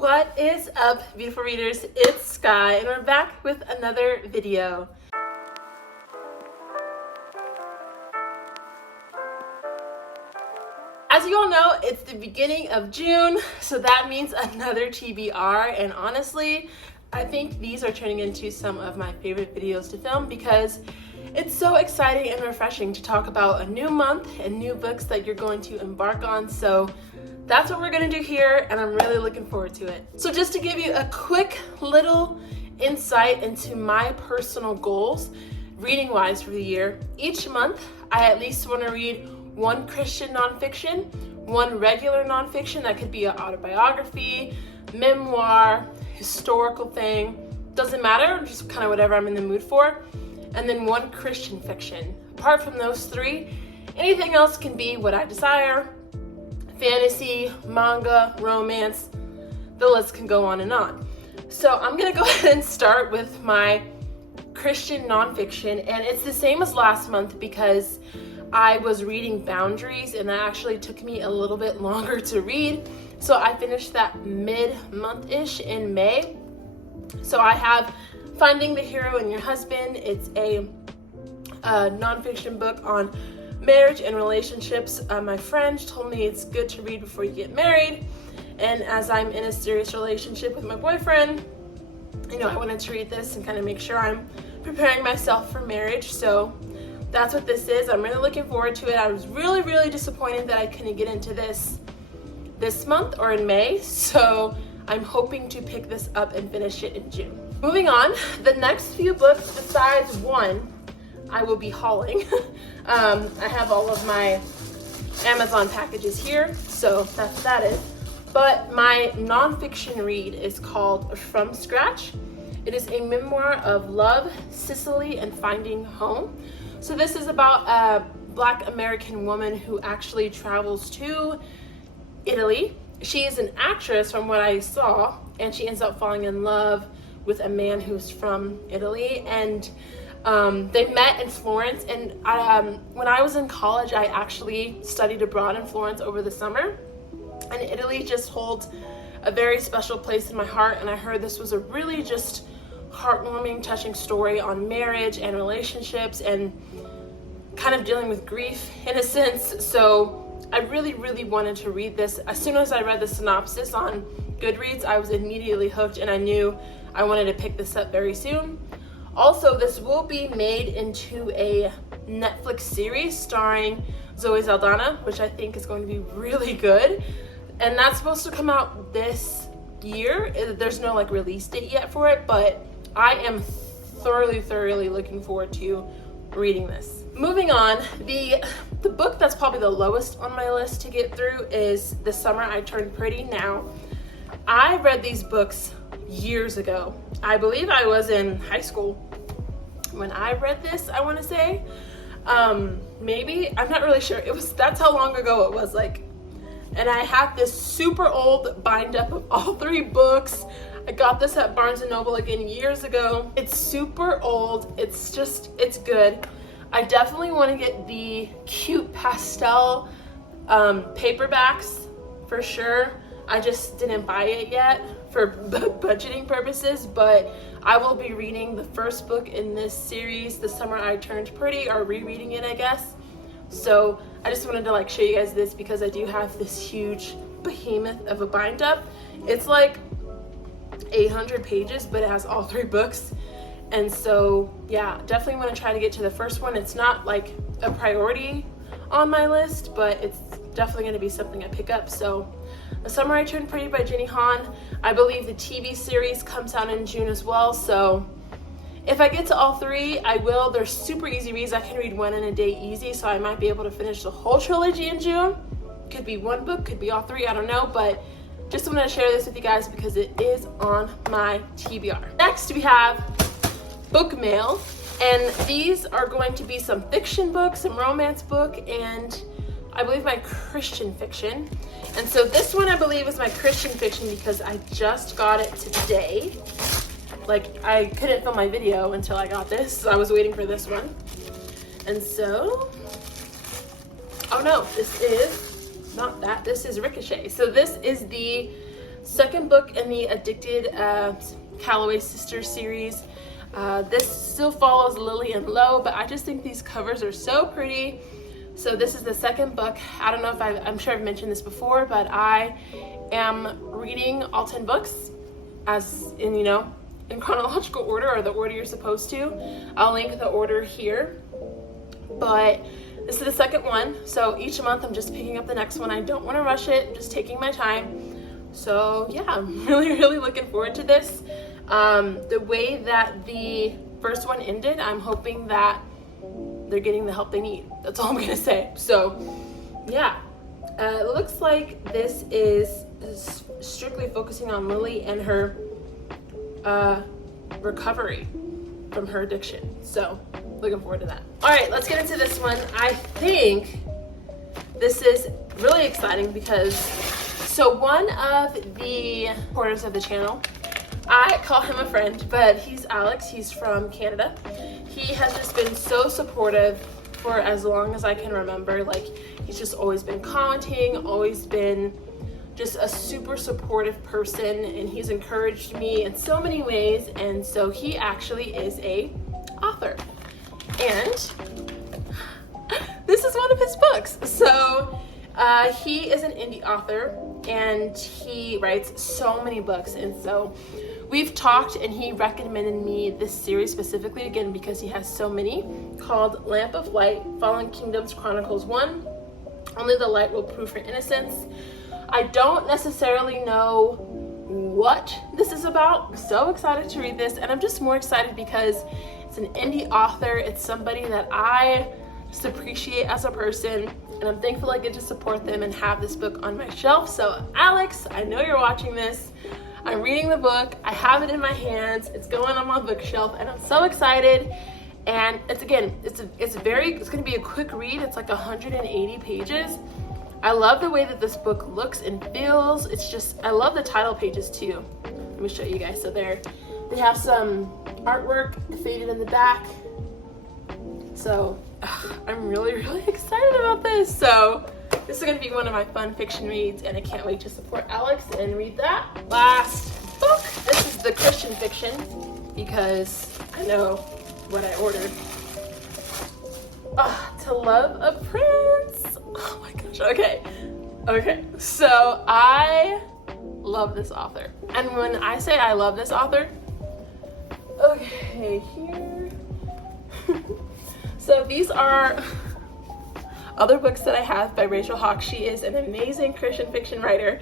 What is up, beautiful readers? It's Sky, and we're back with another video. As you all know, it's the beginning of June, so that means another TBR, and honestly, I think these are turning into some of my favorite videos to film because it's so exciting and refreshing to talk about a new month and new books that you're going to embark on. So that's what we're gonna do here, and I'm really looking forward to it. So just to give you a quick little insight into my personal goals, reading-wise for the year, each month I at least wanna read one Christian nonfiction, one regular nonfiction that could be an autobiography, memoir, historical thing, doesn't matter, just kind of whatever I'm in the mood for, and then one Christian fiction. Apart from those three, anything else can be what I desire. Fantasy, manga, romance, the list can go on and on. So I'm gonna go ahead and start with my Christian nonfiction, and it's the same as last month because I was reading Boundaries, and that actually took me a little bit longer to read. So I finished that mid-month-ish in May. So I have Finding the Hero in Your Husband. It's a nonfiction book on marriage and relationships. My friend told me it's good to read before you get married, and as I'm in a serious relationship with my boyfriend, I wanted to read this and kind of make sure I'm preparing myself for marriage. So that's what this is. I'm really looking forward to it. I was really disappointed that I couldn't get into this month or in May, so I'm hoping to pick this up and finish it in June. Moving on, the next few books besides one I will be hauling. I have all of my Amazon packages here, so that's what that is. But my nonfiction read is called From Scratch. It is a memoir of love, Sicily, and finding home. So this is about a Black American woman who actually travels to Italy. She is an actress from what I saw, and she ends up falling in love with a man who's from Italy, and they met in Florence. And when I was in college, I actually studied abroad in Florence over the summer, and Italy just holds a very special place in my heart. And I heard this was a really just heartwarming, touching story on marriage and relationships and kind of dealing with grief in a sense. So I really wanted to read this. As soon as I read the synopsis on Goodreads, I was immediately hooked, and I knew I wanted to pick this up very soon. Also, this will be made into a Netflix series starring Zoe Saldana, which I think is going to be really good. And that's supposed to come out this year. There's no release date yet for it, but I am thoroughly looking forward to reading this. Moving on, the book that's probably the lowest on my list to get through is The Summer I Turned Pretty. Now, I read these books years ago. I believe I was in high school when I read this, I want to say. Maybe, I'm not really sure. That's how long ago it was, and I have this super old bind up of all three books. I got this at Barnes & Noble again years ago. It's super old. It's good. I definitely want to get the cute pastel paperbacks for sure. I just didn't buy it yet for budgeting purposes, but I will be reading the first book in this series, The Summer I Turned Pretty, or rereading it, I guess. So I just wanted to show you guys this because I do have this huge behemoth of a bind up. It's 800 pages, but it has all three books. And so yeah, definitely want to try to get to the first one. It's not a priority on my list, but it's definitely going to be something I pick up. So The Summer I Turned Pretty by Jenny Han. I believe the TV series comes out in June as well, so if I get to all three, I will. They're super easy reads. I can read one in a day easy, so I might be able to finish the whole trilogy in June. Could be one book, could be all three, I don't know, but just wanted to share this with you guys because it is on my TBR. Next, we have Bookmail, and these are going to be some fiction books, some romance book, and I believe my Christian fiction. And so this one I believe is my Christian fiction because I just got it today. I couldn't film my video until I got this, so I was waiting for this one. And so, oh no, this is not that, this is Ricochet. So this is the second book in the Addicted Calloway Sisters series. This still follows Lily and Lo, but I just think these covers are so pretty. So this is the second book. I don't know if I'm sure I've mentioned this before, but I am reading all 10 books as in, you know, in chronological order, or the order you're supposed to. I'll link the order here. But this is the second one. So each month I'm just picking up the next one. I don't want to rush it. I'm just taking my time. So yeah, I'm really looking forward to this. The way that the first one ended, I'm hoping that they're getting the help they need. That's all I'm gonna say. So yeah, it looks like this is strictly focusing on Lily and her recovery from her addiction. So looking forward to that. All right, let's get into this one. I think this is really exciting because, so one of the supporters of the channel, I call him a friend, but he's Alex. He's from Canada. He has just been so supportive for as long as I can remember. Like, he's just always been commenting, always been just a super supportive person, and he's encouraged me in so many ways. And so he actually is a author, and this is one of his books. So he is an indie author, and he writes so many books. And so we've talked, and he recommended me this series specifically, again, because he has so many, called Lamp of Light, Fallen Kingdoms Chronicles 1, Only the Light Will Prove Her Innocence. I don't necessarily know what this is about. I'm so excited to read this, and I'm just more excited because it's an indie author. It's somebody that I just appreciate as a person, and I'm thankful I get to support them and have this book on my shelf. So Alex, I know you're watching this. I'm reading the book. I have it in my hands. It's going on my bookshelf, and I'm so excited. And it's going to be a quick read. It's like 180 pages. I love the way that this book looks and feels. It's just, I love the title pages too. Let me show you guys. So they have some artwork faded in the back. So I'm really excited about this. So this is going to be one of my fun fiction reads, and I can't wait to support Alex and read that. Last book. This is the Christian fiction because I know what I ordered. To Love a Prince. Oh my gosh. Okay. So I love this author. And when I say I love this author, okay, here. So these are other books that I have by Rachel Hawk. She is an amazing Christian fiction writer.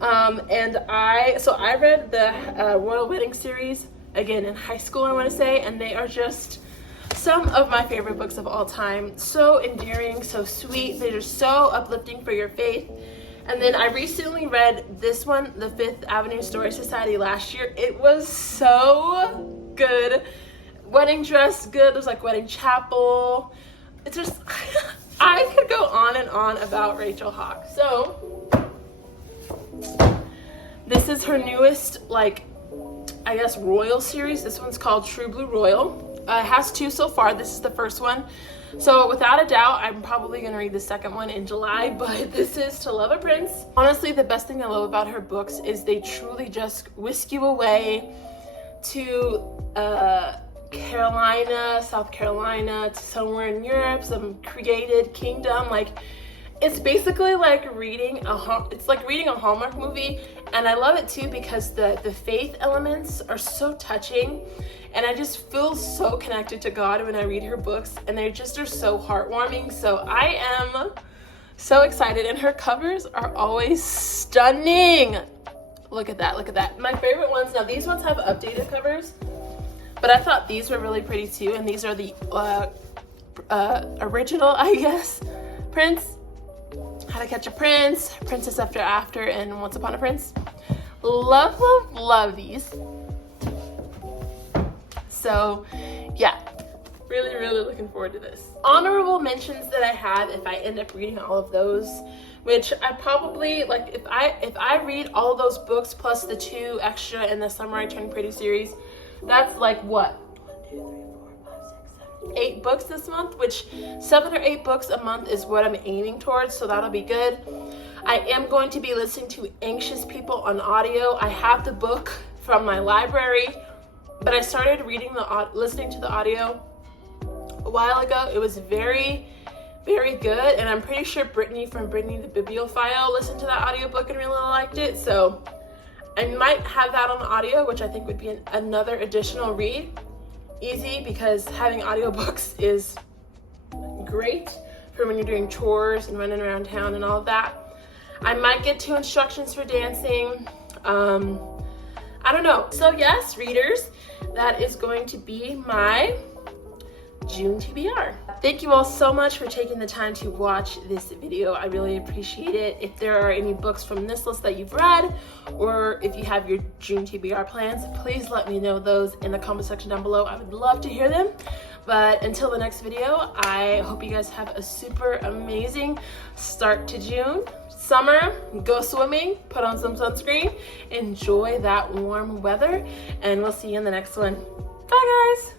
And I read the Royal Wedding series, again, in high school, I want to say, and they are just some of my favorite books of all time. So endearing, so sweet. They're just so uplifting for your faith. And then I recently read this one, The Fifth Avenue Story Society, last year. It was so good. Wedding dress, good. There's like wedding chapel. It's just, I could go on and on about Rachel Hawk. So this is her newest, like, I guess, royal series. This one's called True Blue Royal. It has 2 so far. This is the first one. So without a doubt, I'm probably going to read the second one in July, but this is To Love a Prince. Honestly, the best thing I love about her books is they truly just whisk you away to South Carolina, to somewhere in Europe, some created kingdom. Like, it's basically like reading a Hallmark movie, and I love it too because the faith elements are so touching, and I just feel so connected to God when I read her books, and they just are so heartwarming. So I am so excited, and her covers are always stunning. Look at that. My favorite ones, now these ones have updated covers, but I thought these were really pretty too, and these are the original, I guess, Prince, How to Catch a Prince, Princess After, and Once Upon a Prince. Love these. So yeah, really looking forward to this. Honorable mentions that I have, if I end up reading all of those, which I probably, like, if I read all of those books plus the 2 extra in the Summer I Turned Pretty series, that's like what? 1, 2, 3, 4, 5, 6, 7, 8 books this month, which 7 or 8 books a month is what I'm aiming towards, so that'll be good. I am going to be listening to Anxious People on audio. I have the book from my library, but I started listening to the audio a while ago. It was very, very good, and I'm pretty sure Brittany from Brittany the Bibliophile listened to that audiobook and really liked it, so I might have that on audio, which I think would be another additional read. Easy, because having audiobooks is great for when you're doing chores and running around town and all of that. I might get 2 instructions for dancing. I don't know. So yes, readers, that is going to be my June TBR. Thank you all so much for taking the time to watch this video. I really appreciate it. If there are any books from this list that you've read, or if you have your June TBR plans, please let me know those in the comment section down below. I would love to hear them. But until the next video, I hope you guys have a super amazing start to June. Summer, go swimming, put on some sunscreen, enjoy that warm weather, and we'll see you in the next one. Bye guys!